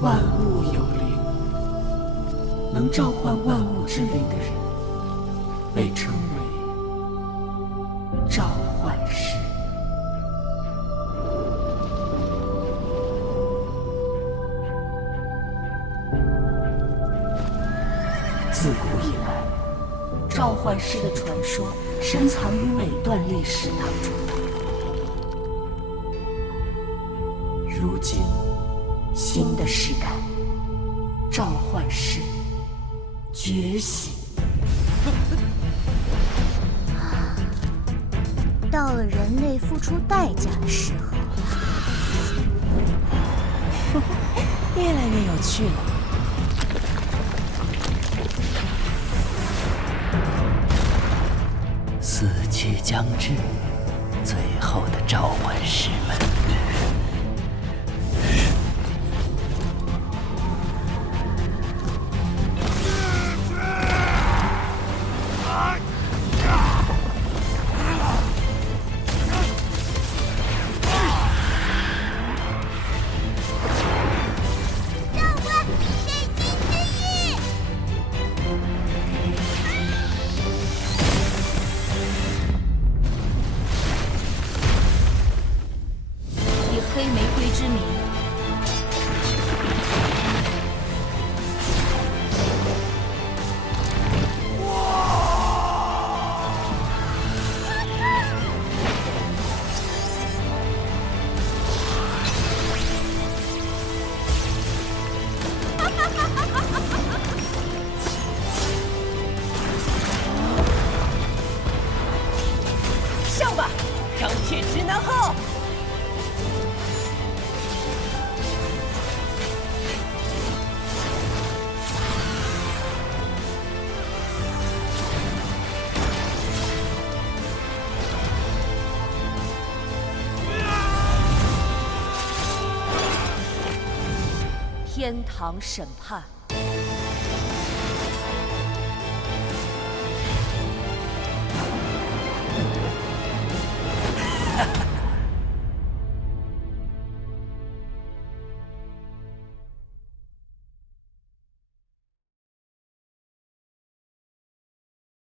万物有灵，能召唤万物之灵的人，被称为召唤师。自古以来，召唤师的传说深藏于每段历史当中。如今，新的时代，召唤师觉醒。到了人类付出代价的时候了。越来越有趣了。死期将至，最后的召唤师们。黑玫瑰之名，上吧，钢铁直男号！天堂审判。